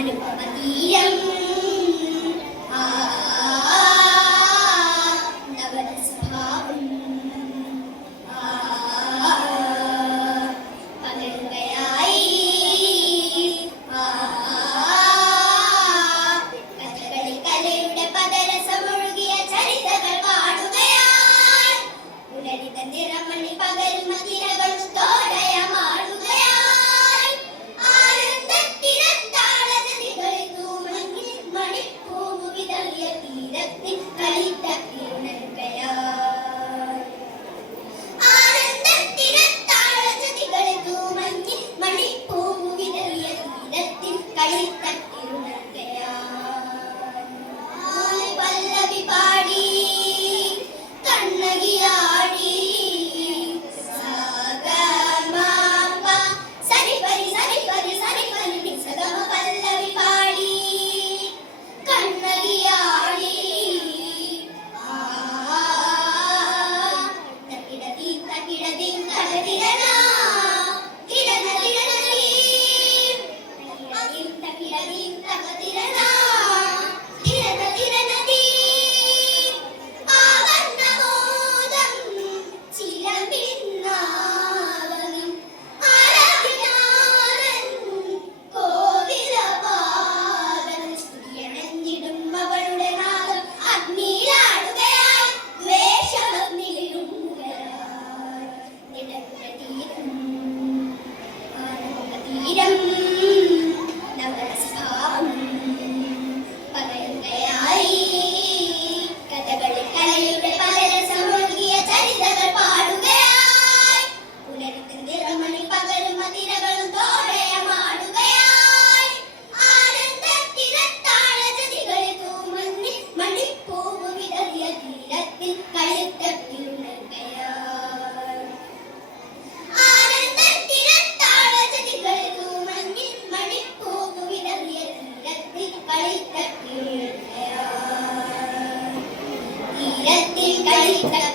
അനുപമ തീരം Thank you.